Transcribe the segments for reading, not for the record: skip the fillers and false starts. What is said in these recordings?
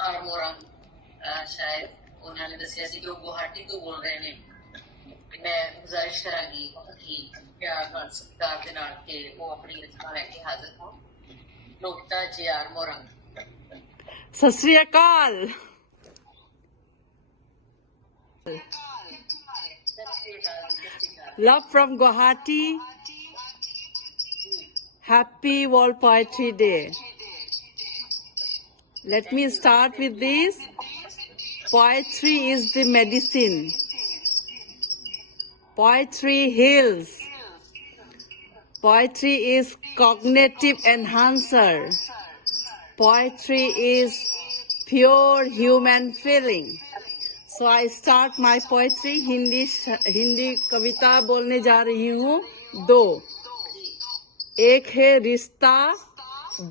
Are मोरंग शायद उन्होंने दसिया सी कि वो गुवाहाटी तो बोल रहे हैं। मैं गुजारिश करांगी बहुत ही प्यार नाल सत्कार दे नाल कि वो अपनी रचना लेके हाजिर हो। लोविता जे आर मोरंग। सत श्री अकाल। Love from Guwahati. Happy World Poetry Day. Let me start with this. Poetry is the medicine. Poetry heals. Poetry is cognitive enhancer. Poetry is pure human feeling. So I start my poetry. Hindi कविता बोलने जा रही हूँ। 2 एक है रिश्ता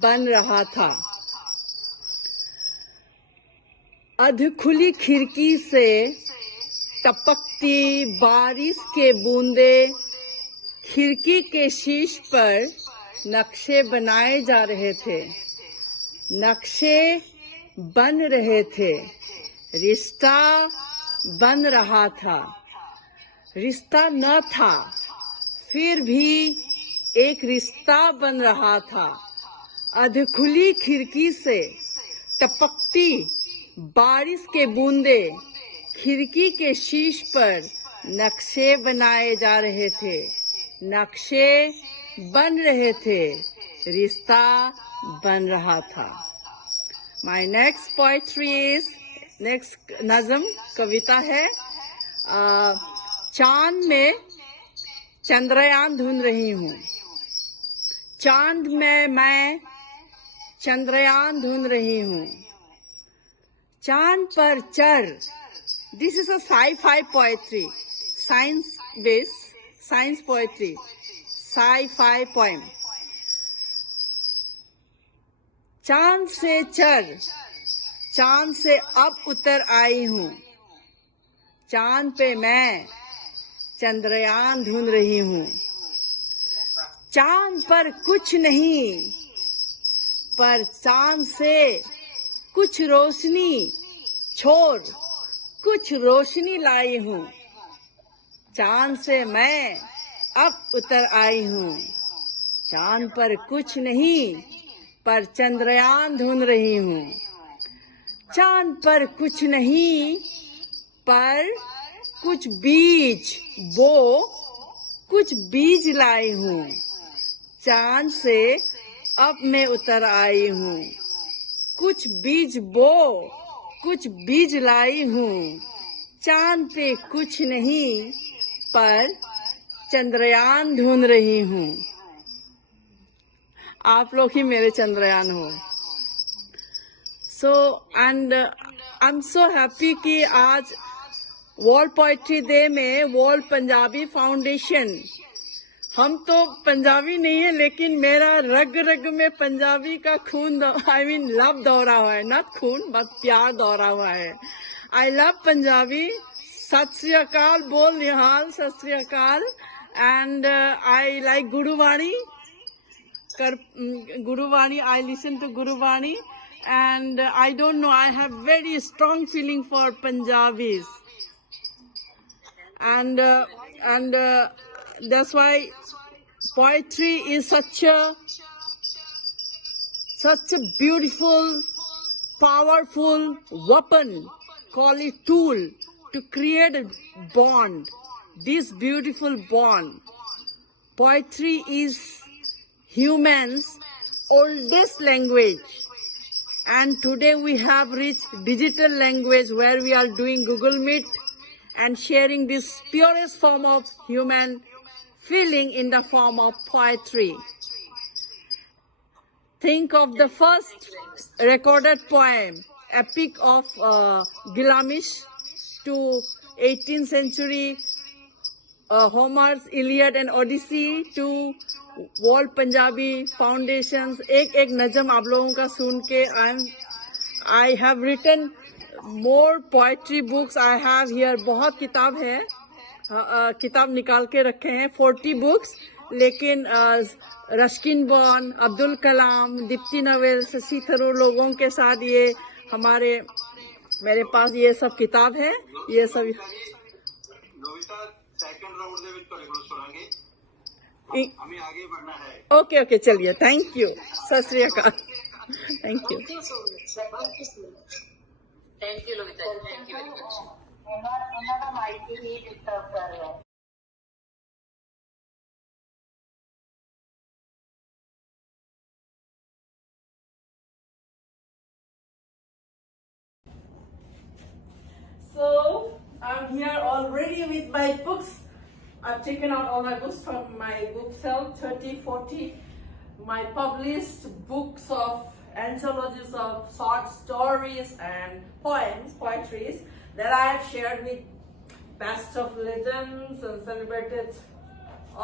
बन रहा था। अध खुली खिड़की से टपकती बारिश के बूंदे खिड़की के शीश पर नक्शे बनाए जा रहे थे। नक्शे बन रहे थे। रिश्ता बन रहा था। रिश्ता न था, फिर भी एक रिश्ता बन रहा था। अधखुली खिड़की से टपकती बारिश के बूंदे खिड़की के शीश पर नक्शे बनाए जा रहे थे। नक्शे बन रहे थे। रिश्ता बन रहा था। My next poetry is next नज़म कविता है। चांद में चंद्रयान ढूंढ रही हूँ। चांद में मैं चंद्रयान ढूंढ रही हूँ। चांद पर चढ़। This is a sci-fi poetry, science based science poetry, sci-fi poem. चांद से चढ़, चांद से अब उतर आई हूँ। चांद पे मैं चंद्रयान ढूंढ रही हूँ। चांद पर कुछ नहीं, पर चांद से कुछ रोशनी छोड़ कुछ रोशनी लाई हूँ। चांद से मैं अब उतर आई हूँ। चांद पर कुछ नहीं, पर चंद्रयान ढूंढ रही हूँ। चांद पर कुछ नहीं, पर कुछ बीज बो कुछ बीज लाई हूँ। चांद से अब मैं उतर आई हूँ। कुछ बीज बो कुछ बीज लाई हूँ। चांद पे कुछ नहीं, पर चंद्रयान ढूंढ रही हूँ। आप लोग ही मेरे चंद्रयान हो। So and I am so happy कि आज वर्ल्ड पोएट्री डे में वर्ल्ड पंजाबी फाउंडेशन, हम तो पंजाबी नहीं है लेकिन मेरा रग रग में पंजाबी का खून आई मीन लव दौड़ा हुआ है, नॉट खून बट प्यार दौड़ा हुआ है। I love Punjabi. सत श्री अकाल बोल निहाल, सत श्री अकाल। And I like Gurbani, Guruvani, I listen to Guruvani, and I don't know, I have very strong feeling for Punjabis, and that's why poetry is such a beautiful, powerful weapon, call it tool, to create a bond, this beautiful bond. Poetry is humans' oldest language, and today we have reached digital language where we are doing Google Meet and sharing this purest form of human feeling in the form of poetry. Think of the first recorded poem, epic of Gilgamesh, to 18th century Homer's Iliad and Odyssey, to world Punjabi foundation. एक एक नज़म आप लोगों का सुन के I have written more poetry books. I have here, बहुत किताब है, किताब निकाल के रखे हैं 40 बुक्स, लेकिन रस्किन बॉर्न, अब्दुल कलाम, दीप्ति नवेल, शशि थरूर लोगों के साथ ये हमारे मेरे पास ये सब किताब है, ये सब लोविता सेकंड राउंड ਦੇ ਵਿੱਚ ਤੁਹਾਡੇ ਕੋਲ ਸੁਣਾਂਗੇ हमें आगे बढ़ना है ओके ओके चलिए thank you Sat Sri Akal thank you thank you Lovita ji, thank you very much. ਇਹਨਾਂ ਦਾ ਮਾਈਕ ਹੀ ਡਿਸਟਰਬ ਕਰ ਰਿਹਾ ਹੈ। So I'm here already with my books. I've taken out all my books from my bookshelf, 30, 40, my published books of anthologies of short stories and poems, poetries that I have shared with best of legends and celebrated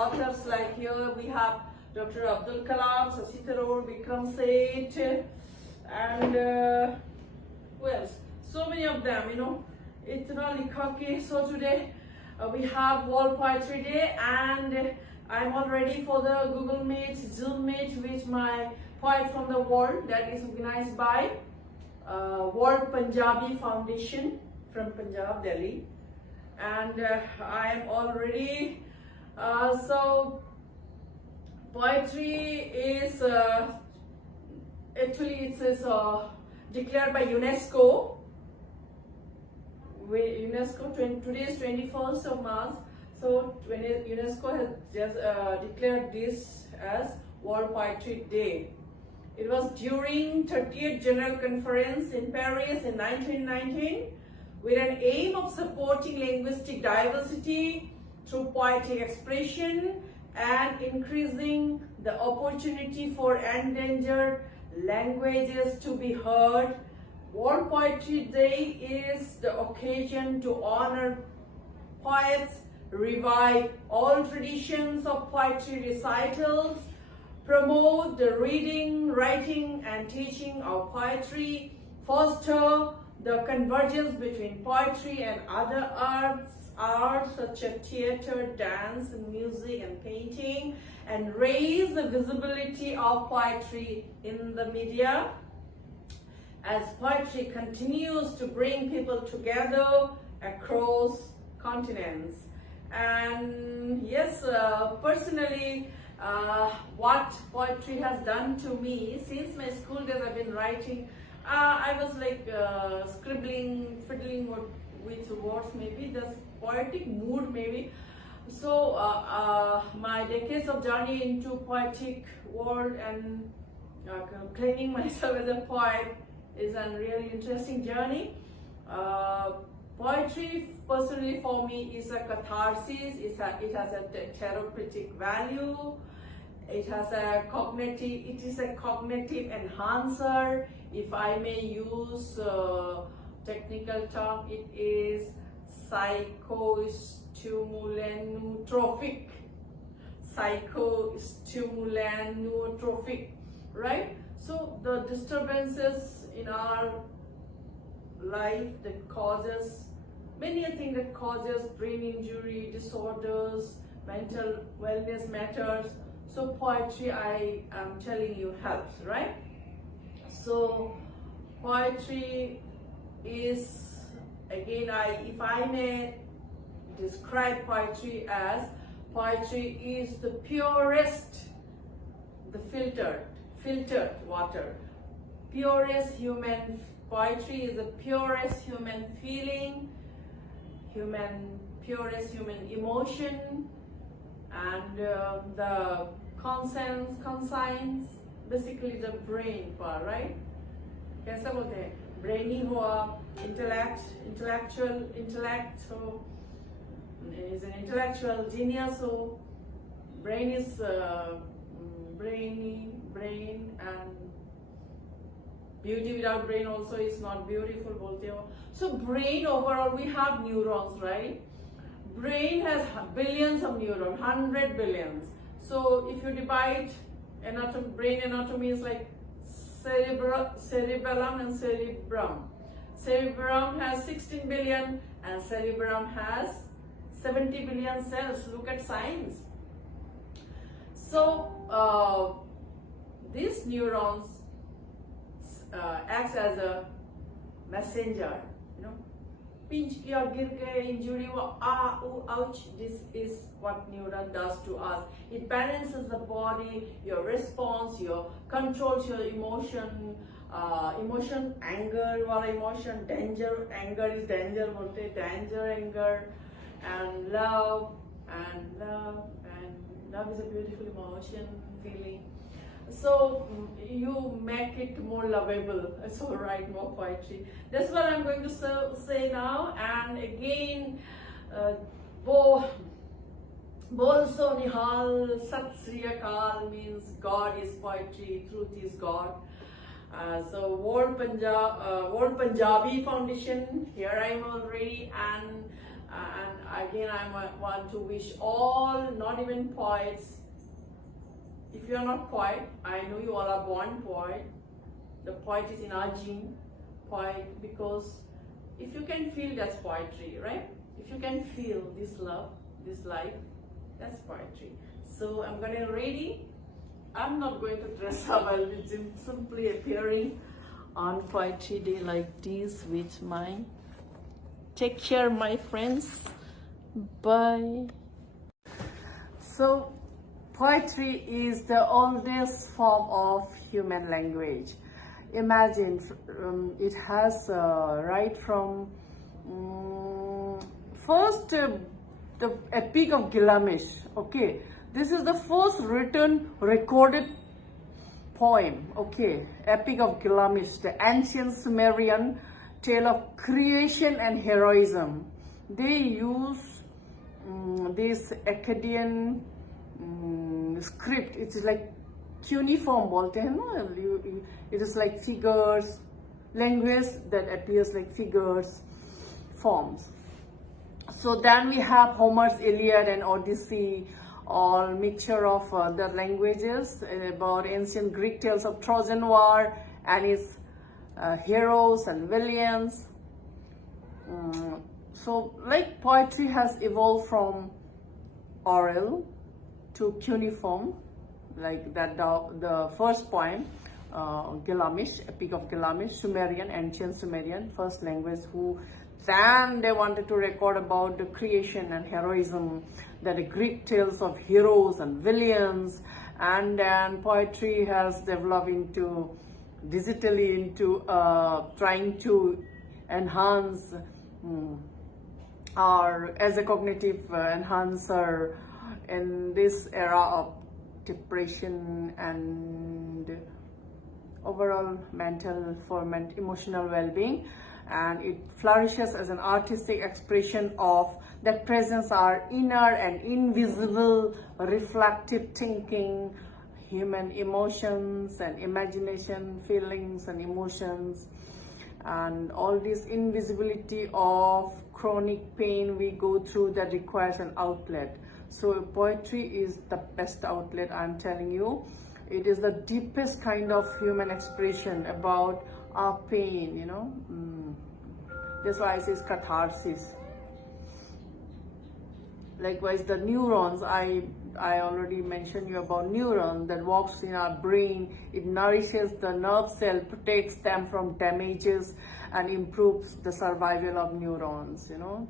authors. Like here we have Dr. Abdul Kalam, Shashi Tharoor, Vikram Seth, and who else? So many of them, you know. Itna likha ke. So today we have World Poetry Day, and I'm all ready for the Google Meet, Zoom Meet with my poet from the world that is organized by World Punjabi Foundation from Punjab, Delhi. And I am all ready. So poetry is actually it is declared by UNESCO. UNESCO today is 21st of March, so UNESCO has just declared this as World Poetry Day. It was during 30th General Conference in Paris in 1919 with an aim of supporting linguistic diversity through poetic expression and increasing the opportunity for endangered languages to be heard. World Poetry Day is the occasion to honor poets, revive all traditions of poetry recitals, promote the reading, writing and teaching of poetry, foster the convergence between poetry and other arts such as theater, dance, music and painting, and raise the visibility of poetry in the media. As poetry continues to bring people together across continents. And yes, personally, what poetry has done to me since my school days, I've been writing. I was like scribbling, fiddling with words, maybe the poetic mood, maybe. So my decades of journey into poetic world and claiming myself as a poet is a really interesting journey. Poetry, personally for me, is a catharsis. It has a therapeutic value. It has a cognitive. It is a cognitive enhancer. If I may use technical term, it is psychostimulantropic. Psychostimulantropic, right? So the disturbances in our life that causes many things that causes brain injury, disorders, mental wellness matters. So poetry, I am telling you, helps, right? So poetry is, again, if I may describe poetry as, poetry is the purest, the filtered water. Purest human poetry is the purest human feeling, purest human emotion, and the conscience, basically the brain part, right? कैसा बोलते हैं? Brainy हुआ, intellect, so is an intellectual genius. So brain is brain, and beauty without brain also is not beautiful, bolte ho. So brain, overall we have neurons, right? Brain has billions of neurons, 100 billions. So if you divide brain anatomy is like cerebellum and cerebrum. Cerebrum has 16 billion and cerebrum has 70 billion cells. Look at science. So these neurons acts as a messenger, you know. Pinch kiya, gir gaye, injury hua, ah, ooh, ouch. This is what neuron does to us. It balances the body, your response, your controls your emotion, emotion, anger, wala emotion, danger, anger is danger, bolte, danger, anger, and love, and love, and love is a beautiful emotion, feeling. So you make it more lovable. So write more poetry. That's what I'm going to say now. And again, Bol So Nihal Sat Sri Akal means God is poetry, truth is God. So World Punjabi Foundation, here I am already, and again I want to wish all, not even poets. If you are not poet, I know you all are born poet. The poet is in our gene, poet, because if you can feel, that's poetry, right? If you can feel this love, this life, that's poetry. So I'm getting ready. I'm not going to dress up. I'll be simply appearing on Poetry Day like this with my. Take care, my friends. Bye. So poetry is the oldest form of human language. Imagine, it has right from first the Epic of Gilgamesh. Okay, this is the first written recorded poem. Okay, Epic of Gilgamesh, the ancient Sumerian tale of creation and heroism. They use this Akkadian script. It is like cuneiform bolte hai na, it is like figures, language that appears like figures, forms. So then we have Homer's Iliad and Odyssey, all mixture of the languages about ancient Greek tales of Trojan War and its heroes and villains. So like poetry has evolved from oral to cuneiform, like that the first poem, Gilgamesh, Epic of Gilgamesh, Sumerian, ancient Sumerian, first language, who then they wanted to record about the creation and heroism, that the Greek tales of heroes and villains, and then poetry has developed into digitally into trying to enhance or as a cognitive enhancer in this era of depression and overall emotional well-being, and it flourishes as an artistic expression of that presence, our inner and invisible reflective thinking, human emotions and imagination, feelings and emotions, and all this invisibility of chronic pain we go through that requires an outlet. So poetry is the best outlet, I'm telling you. It is the deepest kind of human expression about our pain, you know. That's why I say catharsis. Likewise, the neurons, I already mentioned you about neurons that works in our brain. It nourishes the nerve cell, protects them from damages, and improves the survival of neurons, you know.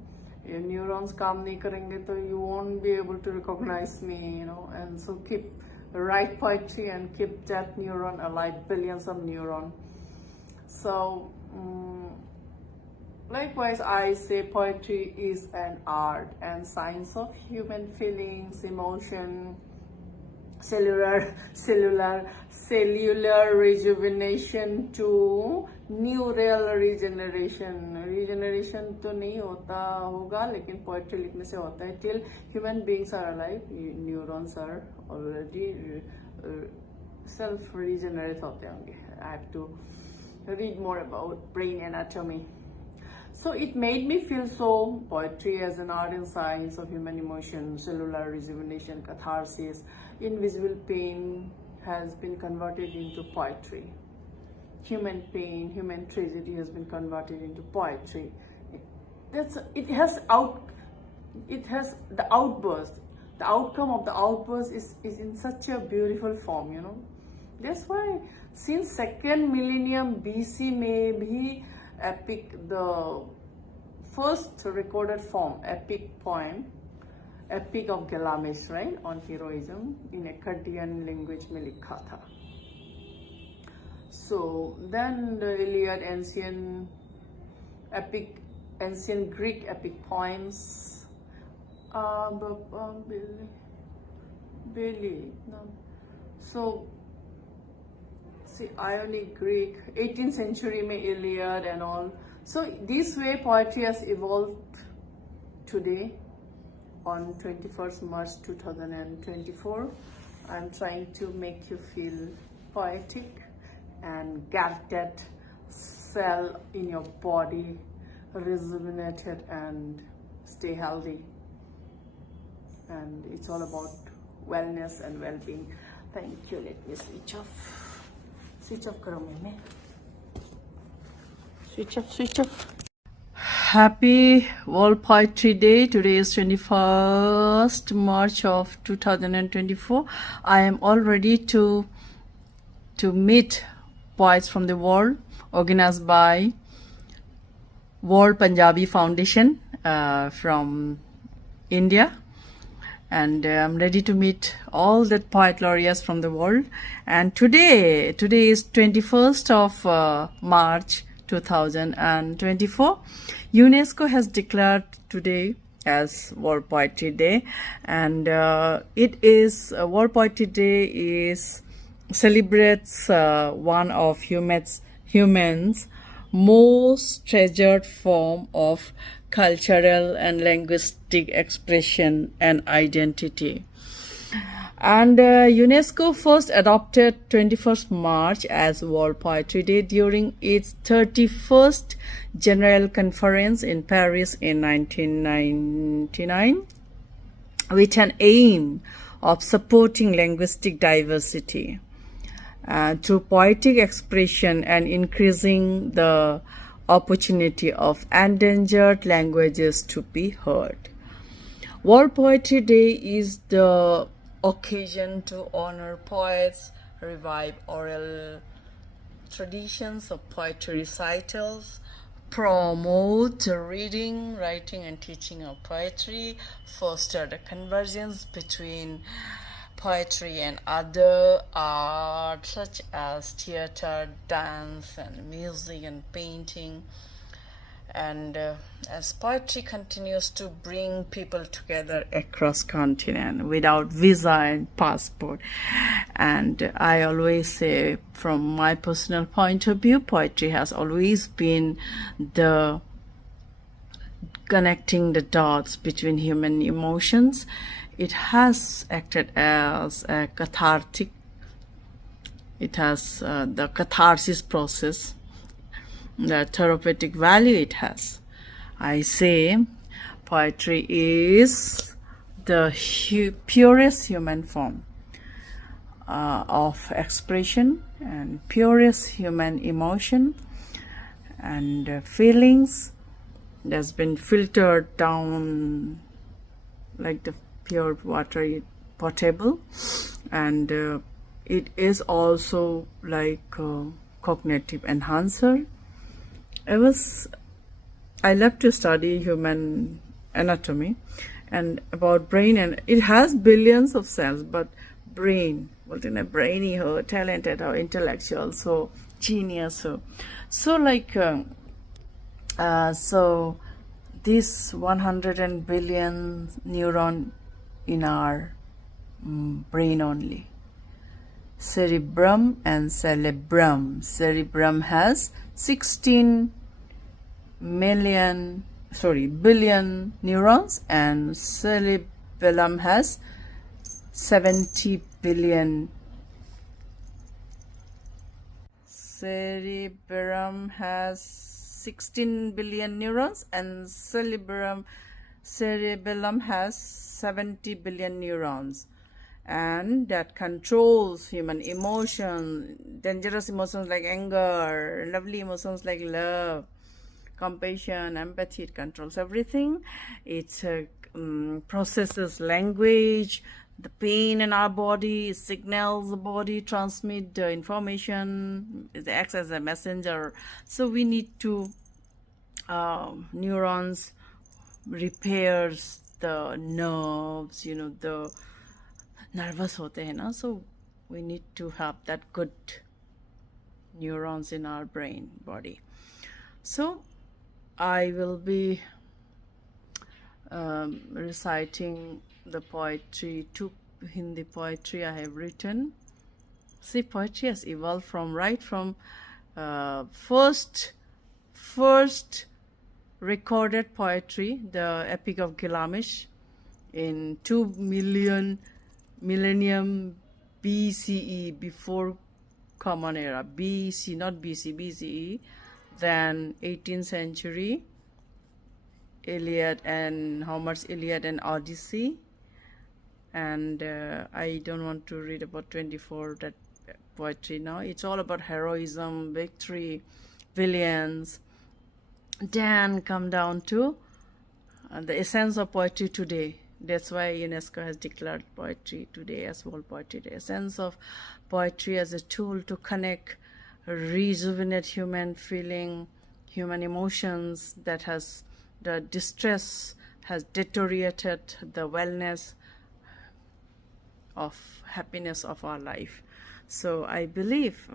If neurons काम नहीं करेंगे तो you won't be able to recognize me, you know. And so write poetry and keep that neuron alive, billions of neurons. So likewise, I say poetry is an art and science of human feelings, emotion, cellular rejuvenation to neural regeneration. Regeneration तो नहीं होता होगा, लेकिन poetry लिखने से होता है. Till human beings are alive, neurons are already self-regenerate होते होंगे. I have to read more about brain anatomy. So it made me feel so, poetry as an art and science of human emotion, cellular rejuvenation, catharsis, invisible pain has been converted into poetry. Human pain, human tragedy has been converted into poetry. It has the outburst. The outcome of the outburst is in such a beautiful form, you know. That's why since second millennium BC में भी epic, the first recorded form, epic poem, Epic of Gilgamesh, right, on heroism in Akkadian language में लिखा था. So then the Iliad, ancient Greek epic poems, so see, Ionic Greek, 18th century में Iliad and all. So this way poetry has evolved today on 21st March 2024. I'm trying to make you feel poetic and get that cell in your body rejuvenated and stay healthy. And it's all about wellness and well-being. Thank you. Let me switch off. Switch off karo meme. Switch off. Happy World Poetry Day. Today is 21st March of 2024. I am all ready to meet poets from the world, organized by World Punjabi Foundation from India. And I'm ready to meet all the poet laureates from the world. And today is 21st of March 2024. UNESCO has declared today as World Poetry Day, and it is World Poetry Day is celebrates one of humans' most treasured form of cultural and linguistic expression and identity. And UNESCO first adopted 21st March as World Poetry Day during its 31st General Conference in Paris in 1999, with an aim of supporting linguistic diversity through poetic expression and increasing the opportunity of endangered languages to be heard. World Poetry Day is the occasion to honor poets, revive oral traditions of poetry recitals, promote reading, writing, and teaching of poetry, foster the convergence between poetry and other art such as theater, dance, and music and painting. And as poetry continues to bring people together across continent without visa and passport, and I always say, from my personal point of view, poetry has always been the connecting the dots between human emotions. It has acted as a cathartic. It has the catharsis process, the therapeutic value it has. I say poetry is the purest human form of expression and purest human emotion and feelings that's been filtered down like the pure water, potable, and it is also like cognitive enhancer. I love to study human anatomy and about brain, and it has billions of cells, but brain, well, in a brainy, ho, talented, or intellectual, so genius, so like so this 100 billion neuron in our brain only, cerebrum and cerebrum. Cerebrum has 16 billion neurons, and cerebellum has 70 billion. Cerebrum has 16 billion neurons, and cerebellum has 70 billion neurons, and that controls human emotion, dangerous emotions like anger, lovely emotions like love, compassion, empathy. It controls everything. It processes language, the pain in our body, signals the body, transmit the information, it acts as a messenger. So we need to neurons repairs the nerves, you know, the nervous hote hai na, so we need to have that good neurons in our brain body. So I will be reciting the poetry, two Hindi poetry I have written. See, poetry has evolved from right from first recorded poetry, the Epic of Gilgamesh, in 2 millennium BCE, before Common Era, BC, not BC, BCE, then 18th century, Iliad and Homer's Iliad and Odyssey, and I don't want to read about 24 that poetry now. It's all about heroism, victory, villains. Then come down to the essence of poetry today. That's why UNESCO has declared poetry today as World Poetry Day. Essence of poetry as a tool to connect, rejuvenate human feeling, human emotions, that has the distress has deteriorated the wellness of happiness of our life. So I believe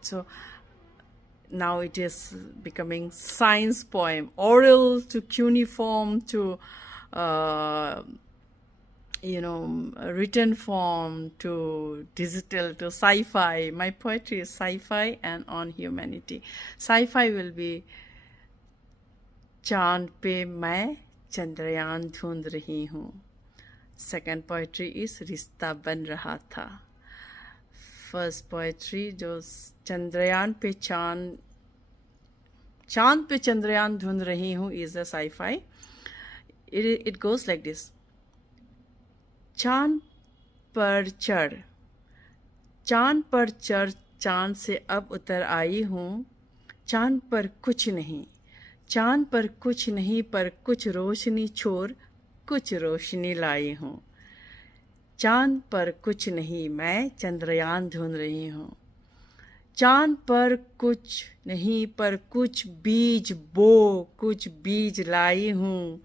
so now it is becoming science poem, oral to cuneiform to written form to digital to sci-fi. My poetry is sci-fi and on humanity. Sci-fi will be चांद पे मैं चंद्रयान ढूंढ रही हूँ. Second poetry is रिश्ता बन रहा था. First poetry जो चंद्रयान पे चांद पे चंद्रयान ढूंढ रही हूँ is a sci-fi. It goes like this. चांद पर चढ़ चांद से अब उतर आई हूँ. चांद पर कुछ नहीं पर कुछ रोशनी छोड़ कुछ रोशनी लाई हूँ. चांद पर कुछ नहीं मैं चंद्रयान ढूंढ रही हूँ. चांद पर कुछ नहीं पर कुछ बीज कुछ बीज लाई हूँ.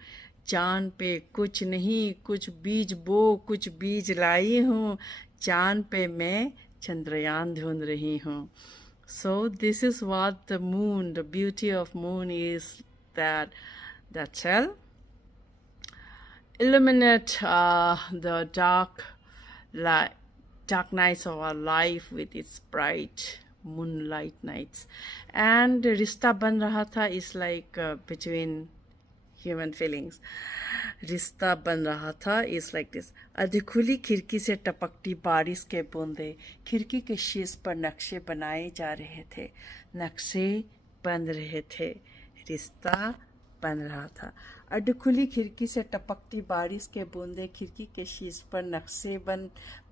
चांद पे कुछ नहीं कुछ बीज कुछ बीज लाई हूँ. चांद पे मैं चंद्रयान ढूंढ रही हूँ. So this is what the moon, the beauty of moon is, that shall illuminate the dark nights of our life with its bright moonlight nights. And Rishta Ban Raha Tha is like between human feelings. रिश्ता बन रहा था is like this. अधखुली खिड़की से टपकती बारिश के बूंदे खिड़की के शीश पर नक्शे बनाए जा रहे थे. नक्शे बन रहे थे. रिश्ता बन रहा था. अधखुली खिड़की से टपकती बारिश के बूंदे खिड़की के शीश पर नक्शे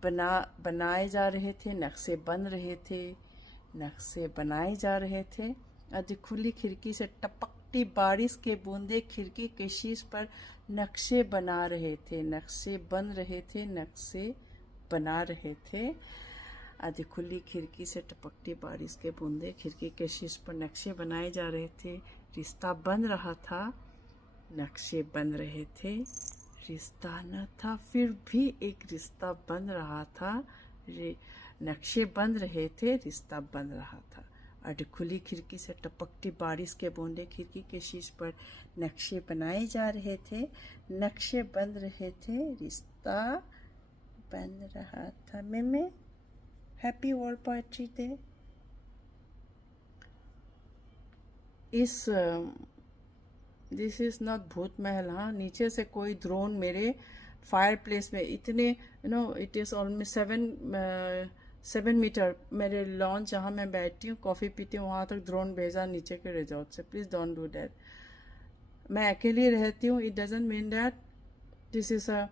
बनाए जा रहे थे. नक्शे बन रहे थे. नक्शे बनाए जा रहे थे. अधखुली खिड़की से टपकती बारिश के बूंदे खिड़की के शीश पर नक्शे बना रहे थे. नक्शे बन रहे थे. नक्शे बना रहे थे. आधी खुली खिड़की से टपकती बारिश के बूंदे खिड़की के शीश पर नक्शे बनाए जा रहे थे. रिश्ता बन रहा था. नक्शे बन रहे थे. रिश्ता न था फिर भी एक रिश्ता बन रहा था. नक्शे बन रहे थे. रिश्ता बन रहा था. अधखुली खिड़की से टपकती बारिश के बूंदे खिड़की के शीश पर नक्शे बनाए जा रहे थे. नक्शे बन रहे थे. रिश्ता बन रहा था. मैं happy world poetry day. This is not भूत महल. हाँ, नीचे से कोई ड्रोन मेरे फायर प्लेस में इतने इट इज ऑलमोस्ट 7 मीटर मेरे लॉन जहाँ मैं बैठती हूँ कॉफ़ी पीती हूँ वहाँ तक ड्रोन भेजा नीचे के रिजॉर्ट से. Please don't do that. मैं अकेली रहती हूँ. It doesn't mean that this is a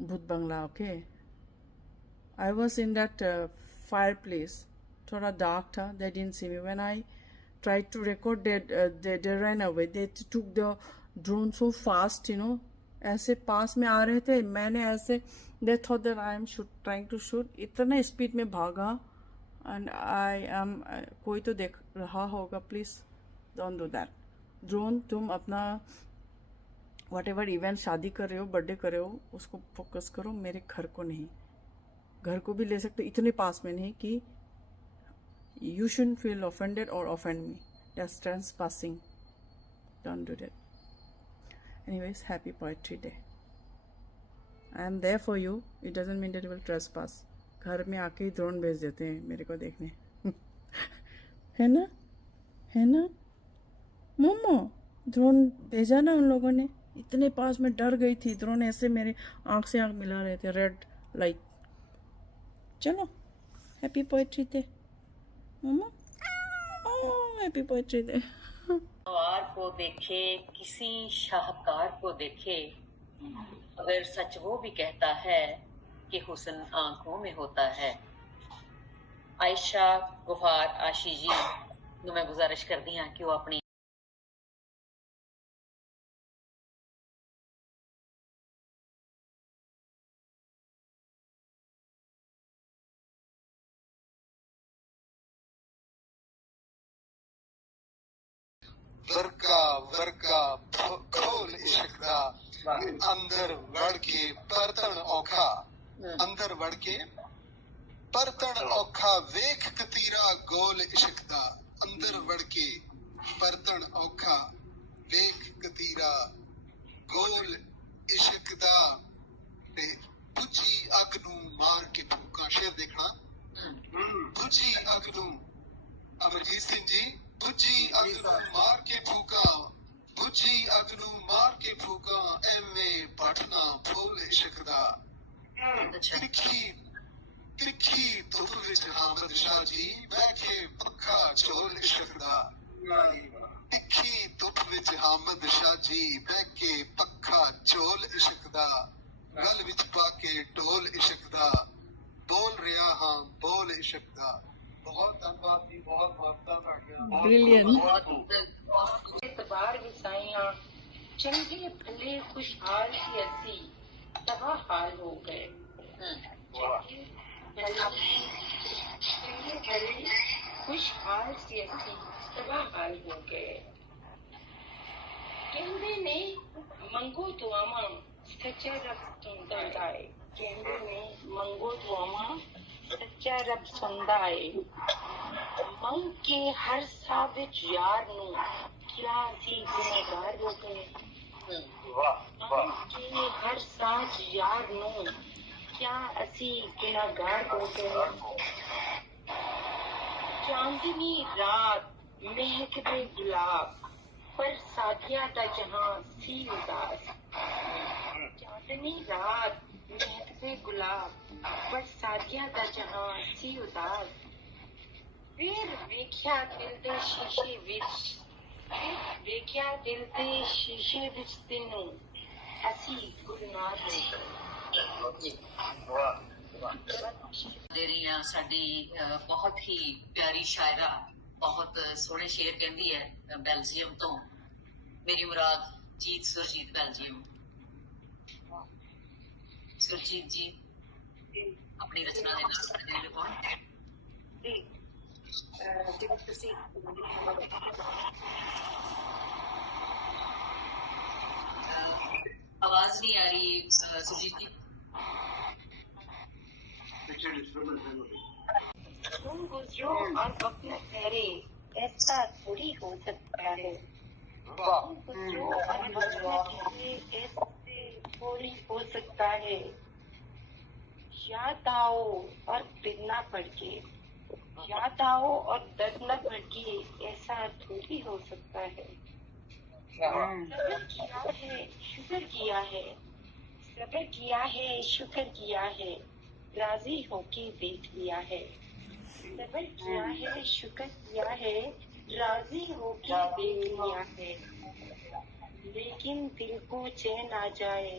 bhoot bangla. Okay, I was in that fireplace. थोड़ा डार्क था. They didn't see me. When I tried to record they ran away. They took the drone so fast, ऐसे पास में आ रहे थे. मैंने ऐसे they thought that I am trying to shoot. इतना speed में भागा. and I am कोई तो देख रहा होगा. Please don't do that. Drone तुम अपना व्हाटएवर इवेंट, शादी कर रहे हो, बर्थडे कर रहे हो, उसको फोकस करो, मेरे घर को नहीं। घर को भी ले सकते, इतने पास में नहीं कि you shouldn't feel offended or offend me. That's trespassing. Don't do that. Anyways, happy Poetry Day. I am there for you. It doesn't mean that you will trespass. घर में आके ही ड्रोन भेज देते हैं मेरे को देखने। है ना, है ना मोमो? ड्रोन भेजा ना उन लोगों ने, इतने पास में डर गई थी। ड्रोन ऐसे मेरे आंख से आंख मिला रहे थे, रेड लाइट। चलो, हैप्पी पोएट्री डे मम्मा। ओह, हैप्पी पोएट्री डे। सवार को देखे, किसी शाहकार को देखे, अगर सच वो भी कहता है कि हुस्न आंखों में होता है। आयशा गुफार आशी जी ਨੂੰ मैं गुजारिश करती हाँ कि वो अपनी वर्का वर्का खोल इश्क दा अंदर वड़ के परतन औखा, अंदर वड़ के परतन औखा, वेख कतीरा गोल इश्क दा अंदर वड़ के परतन औखा, वेख कतीरा गोल इश्क दा ते बुझी अग नू मार के फूका। शेर देखना, बुझी अग नू, अमरजीत सिंह जी, बुझी अग नू मार के फूका, बुझी अग नू मार के फूका, एवें पढ़ना फुल इश्क दा। तिरखी तिरखी धुप विच हामद शाह जी बैठे पक्खा झोल इश्क दा। तिरखी धुप विच हामद शाह जी बैठे पक्खा झोल इश्क दा, गल विच पाके ढोल इश्क दा, बोल रहा हां बोल इश्क दा। बहुत धन्यवाद जी, बहुत बहुत ब्रिलियंट। एतबार विसाइयां चंगे भले खुशहाल सी असी तबाह हाल हो गए। चंगे भले खुशहाल सी असी तबाह हाल हो गए। कहंदे ने मंगो दुआवां सच्चा रब सुनदा है, कहंदे ने मंगो दुआवां सच्चा रब सुनदा है। मंग के हर साबित यार नू क्या सी गुनहगार हो गए। मंग के हर साथ यार नू क्या असी गुनहगार हो गए। चांदनी रात महकदे गुलाब पर सादिया दा जहां सी उदास। चांदनी रात महकदे गुलाब पर सादिया दा जहां सी उदास। फिर वेख्या दिल दे शीशे विच, फिर वेख्या दिल दे शीशे विच तेनू असी गुलनार हो गए। दे रही हैं साडी बहुत ही प्यारी शायरा, बहुत सोहने शेर कहती है बेल्जियम तो, मेरी मुराद जीत सुरजीत बेल्जियम। सुरजीत जी अपनी रचना देना साडे लिए कौन जी आवाज नहीं आ रही सुरजीत जी। तुम गुजरो और वक्त ठहरे, ऐसा थोड़ी हो सकता है। तुम गुजरो और वक्त ठहरे, ऐसे थोड़ी हो सकता है। याद आओ और दिल ना भड़के, याद आओ और दर्द न भड़के, ऐसा थोड़ी हो सकता है। सब्र किया है, शुक्र किया है, सब्र किया है, शुक्र किया है, राजी होके देख लिया है। सब्र किया है, शुक्र किया है, राजी होके देख लिया है। लेकिन दिल को चैन आ जाए,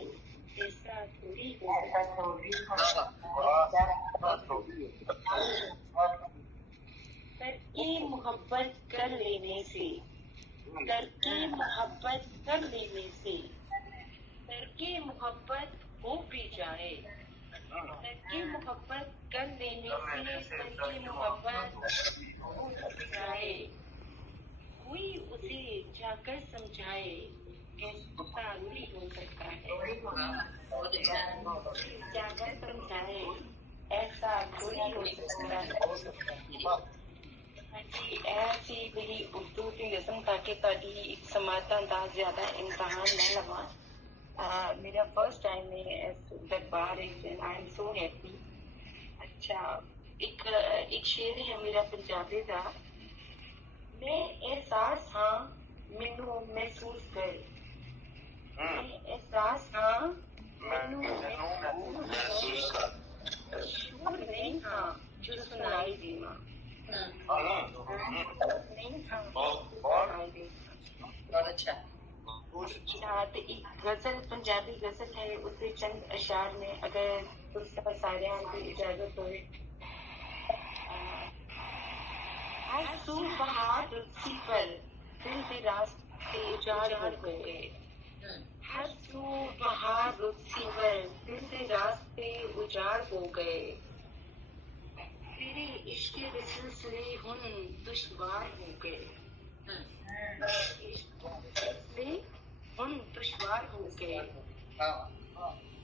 ऐसा थोड़ी हो सकता है। करके मोहब्बत कर लेने से, करके मोहब्बत कर लेने से, करके मोहब्बत हो भी जाए, करके मोहब्बत कर लेने से, करके मोहब्बत हो भी जाए। कोई उसे जाकर समझाए ऐसा थोड़ी हो सकता है। बहुत अच्छा है। जाकर समझाए ऐसा थोड़ी हो सकता है। ਹਾਂਜੀ ਇਹ ਸੀ ਮੇਰੀ ਉਰਦੂ ਦੀ ਨਜ਼ਮ ਤਾਂ ਕਿ ਤੁਹਾਡੀ ਸਮਾਤਾਂ ਦਾ ਜ਼ਿਆਦਾ ਇਮਤਿਹਾਨ ਨਾ ਲਵਾਂ। ਮੇਰਾ ਫਸਟ ਟਾਈਮ ਹੈ ਇਸ ਦਰਬਾਰ ਵਿੱਚ and I am so happy. ਅੱਛਾ ਇੱਕ ਸ਼ੇਰ ਹੈ ਮੇਰਾ ਪੰਜਾਬੀ ਦਾ। मैं एहसास हाँ मैनू महसूस कर। मैं एहसास हाँ मैनू महसूस कर। शूर नहीं हाँ जो सुनाई देना। नहीं हाँ सुनाई देना। बहुत अच्छा। अच्छा तो एक गजल पंजाबी गजल है उससे चंद अशार में अगर तुम सारे की इजाजत हो। हर सू बहार रुचि पर दिल के रास्ते उजाड़ हो गए। हर सू बहार रुचि पर दिल के रास्ते उजाड़ हो गए। तेरे इश्क के सिलसिले हुन दुश्वार हो गए। इश्क के सिलसिले हुन दुश्वार हो गए।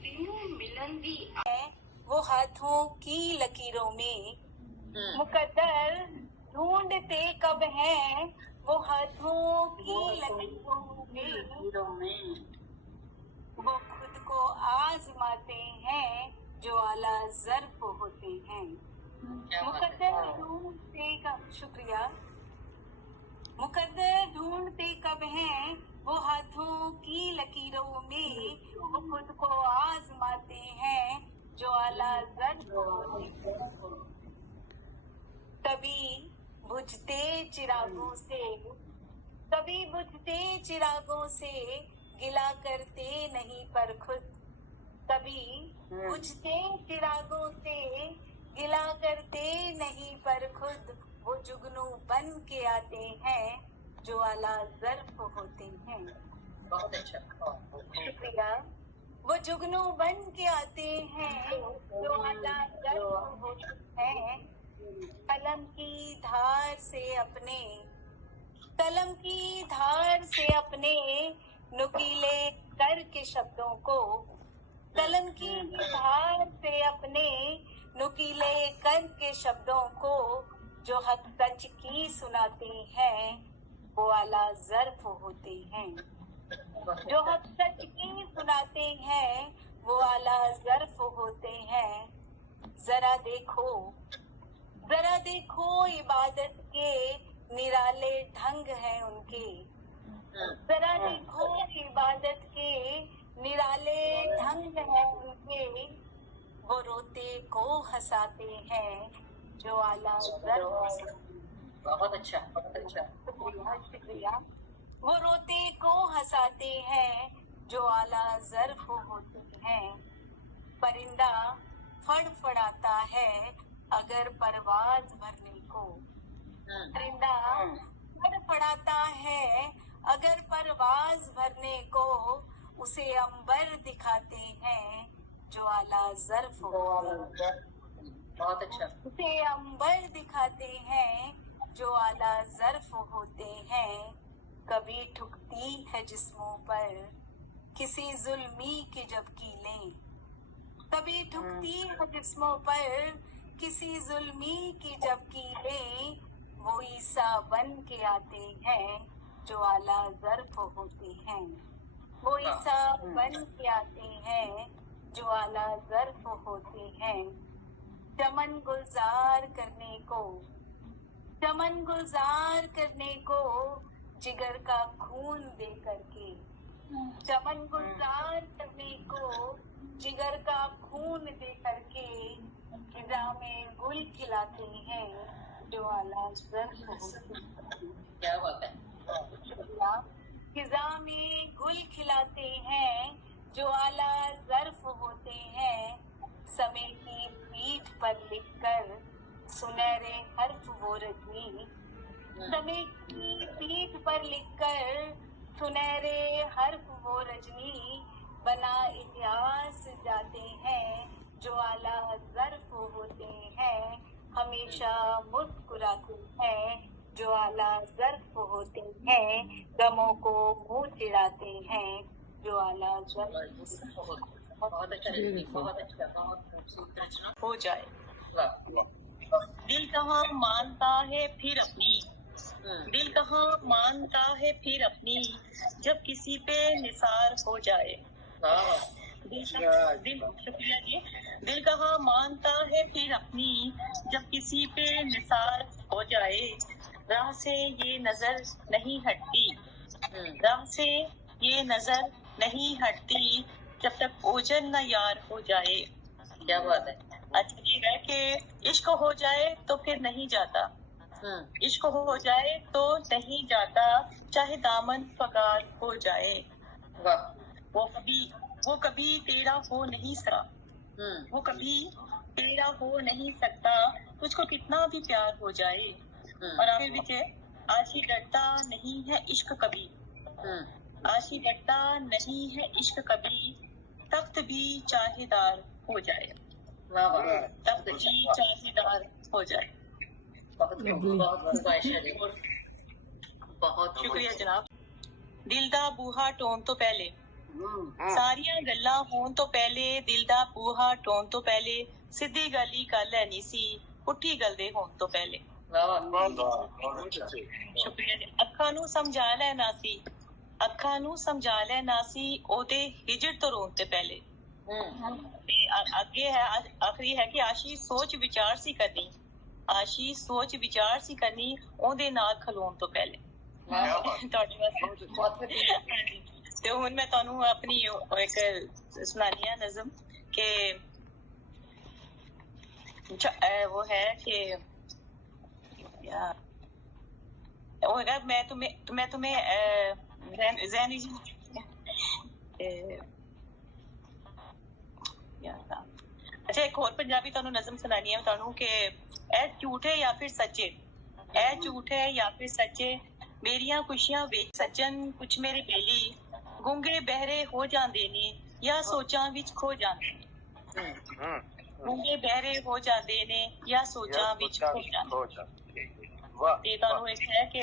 तेनू मिलन दी वो हाथों की लकीरों में मुकद्दर ढूंढते कब हैं वो हाथों की लकीरों में वो खुद को आजमाते हैं जो आला ज़र्फ होते हैं। मुकद्दर ढूंढते कब शुक्रिया मुकद्दर ढूंढते कब हैं वो हाथों की लकीरों में वो खुद को आजमाते हैं जो आला ज़र्फ होते हैं। कभी बुझते चिरागों से गिला करते नहीं पर खुद। कभी बुझते चिरागों से गिला करते नहीं पर खुद वो जुगनू बन के आते हैं जो आला ज़र्फ होते हैं। बहुत अच्छा। शुक्रिया। वो जुगनू बन के आते हैं जो आला ज़र्फ होते हैं। कलम की धार से अपने नुकीले कर के शब्दों को कलम की धार से अपने नुकीले कर के शब्दों को जो हक सच की सुनाते हैं वो आला ज़र्फ होते हैं। जो हक सच की सुनाते हैं वो आला ज़र्फ होते हैं। जरा देखो इबादत के निराले ढंग हैं उनके। जरा देखो इबादत के निराले ढंग हैं उनके। वो रोते को हंसाते हैं जो आला ज़र्फ। बहुत अच्छा, बहुत अच्छा। शुक्रिया। वो रोते को हंसाते हैं जो आला ज़र्फ होते हैं। परिंदा फड़फड़ाता है अगर परवाज भरने को। परिंदा फड़फड़ाता है अगर परवाज भरने को उसे अंबर दिखाते हैं जो आला ज़र्फ होते हैं। बहुत अच्छा। उसे अंबर दिखाते हैं जो आला ज़र्फ होते हैं। कभी ठुकती है जिस्मों पर किसी जुल्मी की जब कीलें। कभी ठुकती है जिस्मों पर किसी जुल्मी की जब कीलें। वो ईसा बन के आते हैं जो आला ज़र्फ होते हैं। वो ईसा बन के आते हैं जो आला ज़र्फ होते हैं। चमन गुलजार करने को जिगर का खून दे करके। चमन गुलजार करने को जिगर का खून दे करके खिजा में गुल खिलाते हैं जो आला ज़र्फ होते हैं। क्या बात है। शुक्रिया। खिजा में गुल खिलाते हैं जो आला ज़र्फ होते हैं। समय की पीठ पर लिखकर सुनहरे हर्फ वो रजनी। समय की पीठ पर लिखकर सुनहरे हर्फ वो रजनी। बना इतिहास जाते हैं जो आला ज़र्फ होते हैं। हमेशा मुस्कुराते हैं जो आला ज़र्फ़ होते हैं, गमों को मुंह चिढ़ाते हैं, जो आला ज़र्फ़ बहुत अच्छा रचना, बहुत अच्छा, बहुत खूबसूरत रचना हो जाए। वाह। दिल कहाँ मानता है फिर अपनी, दिल कहाँ मानता है फिर अपनी, जब किसी पे निसार हो जाए। शुक्रिया जी। दिल कहाँ मानता है फिर अपनी, जब किसी पे निसार हो जाए। राह से ये नजर नहीं हटती, राह से ये नजर नहीं हटती, जब तक ओझल न यार हो जाए। क्या बात है। अच्छा ये है कि इश्क हो जाए तो फिर नहीं जाता, इश्क हो जाए तो नहीं जाता, चाहे दामन फगार हो जाए। वाह। वो कभी तेरा हो नहीं सकता, वो कभी तेरा हो नहीं सकता, तुझको कितना भी प्यार हो जाए। और आखिर भी है, आशी डरता नहीं है इश्क कभी, आशी डरता नहीं है इश्क कभी, तख्त भी चाहेदार हो जाए। वाह वाह। तख्त भी चाहेदार हो जाए। बहुत बहुत आयशा जी, बहुत शुक्रिया जनाब। दिल दा बूहा टोन तो पहले, सारियां गल्लां होण तो पहले, दिल दा बूहा टोन तो पहले, सिद्धी गल ही कर लैनी सी, पुट्ठी गल दे होण तो पहले। शुक्रिया जी। ਅੱਖਾਂ ਨੂੰ ਸਮਝਾ ਲੈਣਾ ਸੀ, ਅੱਖਾਂ ਨੂੰ ਸਮਝਾ ਲੈਣਾ ਸੀ, ਉਹਦੇ ਹਿਜੜ ਤੋਂ ਰੋਣ ਤੇ ਪਹਿਲੇ। ਤੇ ਅੱਗੇ ਹੈ ਆਖਰੀ ਹੈ ਕਿ ਆਸ਼ੀ ਸੋਚ ਵਿਚਾਰ ਸੀ ਕਰਨੀ, ਆਸ਼ੀ ਸੋਚ ਵਿਚਾਰ ਸੀ ਕਰਨੀ, ਉਹਦੇ ਨਾਲ ਖਲੋਣ ਤੋਂ ਪਹਿਲੇ। ਤੁਹਾਡੇ ਵਾਸਤੇ ਤੇ ਹੁਣ ਮੈਂ ਤੁਹਾਨੂੰ ਆਪਣੀ ਇੱਕ ਸੁਣਾਨੀ ਆ ਨਜ਼ਮ ਕਿ वो है कि वो है मैं तुम्हें ज़हनी अच्छा एक और पंजाबी ਤੁਹਾਨੂੰ नज़म सुनानी है ਤੁਹਾਨੂੰ कि ऐ झूठे या फिर सच्चे, ऐ झूठे या फिर सच्चे, मेरियां खुशियां ਵੇਖ सज्जन कुछ मेरे बेली, गूंगे बहरे हो जांदे ने या सोचां विच खो जांदे ने, गूंगे बहरे हो जाते ने या सोचा विच खो जाते। ते तानू एक है कि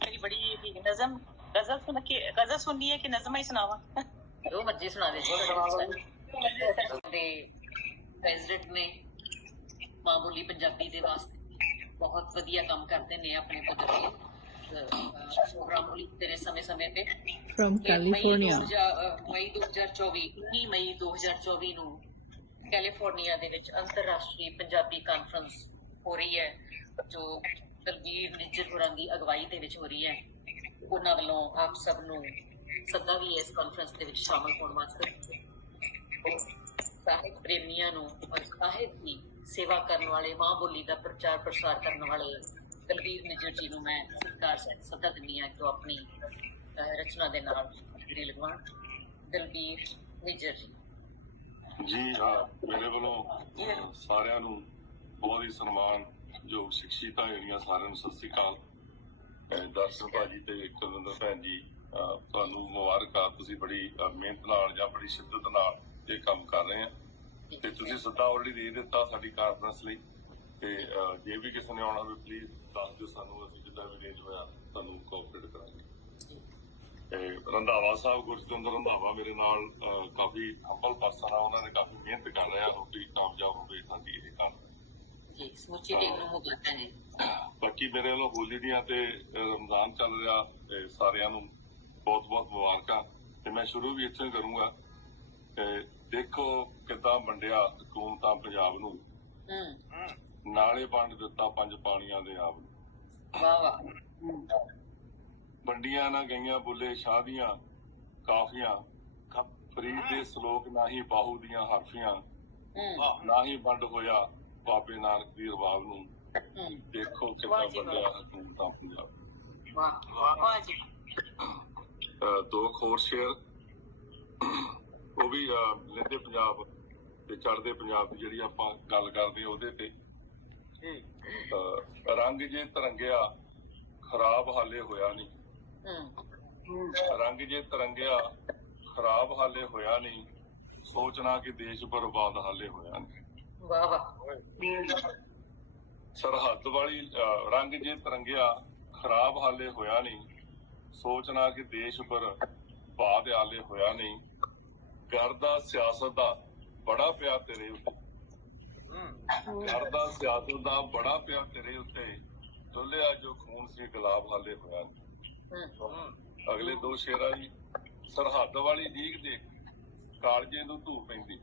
मेरी बड़ी नज़म गजल सुननी है कि नज़म ही सुनावा? जो मर्जी सुना दे। प्रेसिडेंट ने मां बोली पंजाबी दे वास्ते बहुत वधिया काम करते ने अपने पदर ते प्रोग्राम लिखते ने समय पे। फ्रॉम कैलिफोर्निया मई 2024 19 मई 2024 ਨੂੰ कैलिफोर्निया ਦੇ ਵਿੱਚ ਅੰਤਰਰਾਸ਼ਟਰੀ ਪੰਜਾਬੀ ਕਾਨਫਰੰਸ ਹੋ ਰਹੀ ਹੈ ਜੋ ਦਲਬੀਰ ਨਿੱਜਰ ਹੋਰਾਂ ਦੀ ਅਗਵਾਈ ਦੇ ਵਿੱਚ ਹੋ ਰਹੀ ਹੈ। ਉਹਨਾਂ ਵੱਲੋਂ ਆਪ ਸਭ ਨੂੰ ਸੱਦਾ ਵੀ ਇਸ ਕਾਨਫਰੰਸ ਦੇ ਵਿੱਚ ਸ਼ਾਮਲ ਹੋਣ ਵਾਸਤੇ। ਸਾਹਿਤ ਪ੍ਰੇਮੀਆਂ ਨੂੰ ਔਰ ਸਾਹਿਤ ਦੀ ਸੇਵਾ ਕਰਨ ਵਾਲੇ, ਮਾਂ ਬੋਲੀ ਦਾ ਪ੍ਰਚਾਰ ਪ੍ਰਸਾਰ ਕਰਨ ਵਾਲੇ ਦਲਬੀਰ ਨਿੱਜਰ ਜੀ ਨੂੰ ਮੈਂ ਸਰਕਾਰ ਸੱਦਾ ਦਿੰਦੀ ਹਾਂ ਕਿ ਉਹ ਆਪਣੀ ਰਚਨਾ ਦੇ ਨਾਲ ਹਾਜ਼ਰੀ ਲਗਵਾਉਣ। ਦਲਬੀਰ ਨਿੱਜਰ ਜੀ। ਜੀ ਮੇਰੇ ਵੱਲੋਂ ਸਾਰਿਆਂ ਨੂੰ ਬਹੁਤ ਹੀ ਸਨਮਾਨਯੋਗ ਸ਼ਖਸੀਅਤਾਂ ਜਿਹੜੀਆਂ ਸਾਰਿਆਂ ਨੂੰ ਸਤਿ ਸ੍ਰੀ ਅਕਾਲ। ਦਰਸ਼ਨ ਭਾਜੀ ਤੇ ਕੁਲਵਿੰਦਰ ਭੈਣ ਜੀ ਤੁਹਾਨੂੰ ਮੁਬਾਰਕਾਂ, ਤੁਸੀਂ ਬੜੀ ਮਿਹਨਤ ਨਾਲ ਜਾਂ ਬੜੀ ਸ਼ਿੱਦਤ ਨਾਲ ਇਹ ਕੰਮ ਕਰ ਰਹੇ ਆ ਤੇ ਤੁਸੀਂ ਸੱਦਾ ਆਲਰੇਡੀ ਦੇ ਦਿੱਤਾ ਸਾਡੀ ਕਾਨਫਰੰਸ ਲਈ। ਤੇ ਜੇ ਵੀ ਕਿਸੇ ਨੇ ਆਉਣਾ ਹੋਵੇ ਪਲੀਜ਼ ਦੱਸ ਦਿਓ ਸਾਨੂੰ, ਅਸੀਂ ਜਿੱਦਾਂ ਵੀ ਅਰੇਂਜ ਹੋਇਆ ਤੁਹਾਨੂੰ ਕੋਆਪਰੇਟ ਕਰਾਂਗੇ। ਰੰਧਾਵਾ ਸਾਹਿਬ, ਗੁਰਜਿੰਦਰ ਰੰਧਾਵਾ ਮੇਰੇ ਨਾਲ ਕਾਫੀ ਹੰਬਲ ਪਰਸਨ ਆ, ਉਹਨਾਂ ਨੇ ਕਾਫੀ ਮਿਹਨਤ ਕਰ ਰਿਹਾ ਹੋਟੀ ਕਾਮਯਾਬ ਹੋਵੇ ਸਾਡੀ ਇਹ ਕੰਮ। ਬਾਕੀ ਮੇਰੇ ਵੱਲੋਂ ਹੋਲੀ ਦੀਆਂ ਤੇ ਰਮਜ਼ਾਨ ਚੱਲ ਰਿਹਾ ਤੇ ਸਾਰਿਆਂ ਨੂੰ ਬਹੁਤ ਬਹੁਤ ਮੁਬਾਰਕਾਂ। ਤੇ ਮੈਂ ਸ਼ੁਰੂ ਵੀ ਇੱਥੋਂ ਹੀ ਕਰੂੰਗਾ। ਦੇਖੋ ਕਿੱਦਾਂ ਵੰਡਿਆ ਹਕੂਮਤਾਂ ਪੰਜਾਬ ਨੂੰ, ਨਾਲੇ ਵੰਡ ਦਿੱਤਾ ਪੰਜ ਪਾਣੀਆਂ ਦੇ ਆਪ ਨੂੰ, ਵੰਡੀਆਂ ਨਾ ਗਈਆਂ ਬੁੱਲੇ ਸ਼ਾਹ ਦੀਆਂ ਕਾਫੀਆਂ, ਫਰੀਦ ਦੇ ਸਲੋਕ ਨਾ ਹੀ ਬਾਹੂ ਦੀਆਂ ਹਰਫੀਆਂ, ਨਾ ਹੀ ਵੰਡ ਹੋਇਆ ਬਾਬੇ ਨਾਨਕ ਦੀ ਰਬਾਬ ਨੂੰ, ਦੇਖੋ ਕਿੱਦਾਂ ਵੰਡਿਆ ਹਕੂਮਤਾਂ ਪੰਜਾਬ। ਦੋ ਹੋਰ ਸ਼ੇਰ ਉਹ ਵੀ ਲਹਿੰਦੇ ਪੰਜਾਬ ਤੇ ਚੜ੍ਹਦੇ ਪੰਜਾਬ ਦੀ ਜਿਹੜੀ ਆਪਾਂ ਗੱਲ ਕਰਦੇ ਉਹਦੇ ਤੇ। ਰੰਗ ਜੇ ਤਰੰਗਿਆ ਖਰਾਬ ਹਾਲੇ ਹੋਇਆ ਨਹੀਂ, ਰੰਗ ਜੇ ਤਰੰਗਿਆ ਖਰਾਬ ਹਾਲੇ ਹੋਇਆ ਨਹੀਂ, ਸੋਚਣਾ ਕਿ ਦੇਸ਼ ਬਰਬਾਦ ਹਾਲੇ ਹੋਇਆ ਨਹੀਂ। ਸਰਹੱਦ ਵਾਲੀ ਰੰਗ ਜੇ ਤਰੰਗਿਆ ਖਰਾਬ ਹਾਲੇ ਹੋਇਆ ਨਹੀਂ, ਸੋਚਣਾ ਕਿ ਦੇਸ਼ ਉੱਪਰ ਬਾਦ ਹਾਲੇ ਹੋਇਆ ਨਹੀਂ, ਕਰਦਾ ਸਿਆਸਤ ਦਾ ਬੜਾ ਪਿਆਰ ਤੇਰੇ ਉੱਤੇ, ਕਰਦਾ ਸਿਆਸਤ ਦਾ ਬੜਾ ਪਿਆਰ ਤੇਰੇ ਉੱਤੇ, ਡੁੱਲਿਆ ਜੋ ਖੂਨ ਸੀ ਗੁਲਾਬ ਹਾਲੇ ਹੋਇਆ ਨਹੀਂ। ਅਗਲੇ ਦੋ ਸ਼ੇਰਾਂ ਜੀ, ਸਰਹੱਦ ਵਾਲੀ ਲੀਕ ਦੇ ਕਾਲਜੇ ਨੂੰ ਧੂ ਪੈਂਦੀ,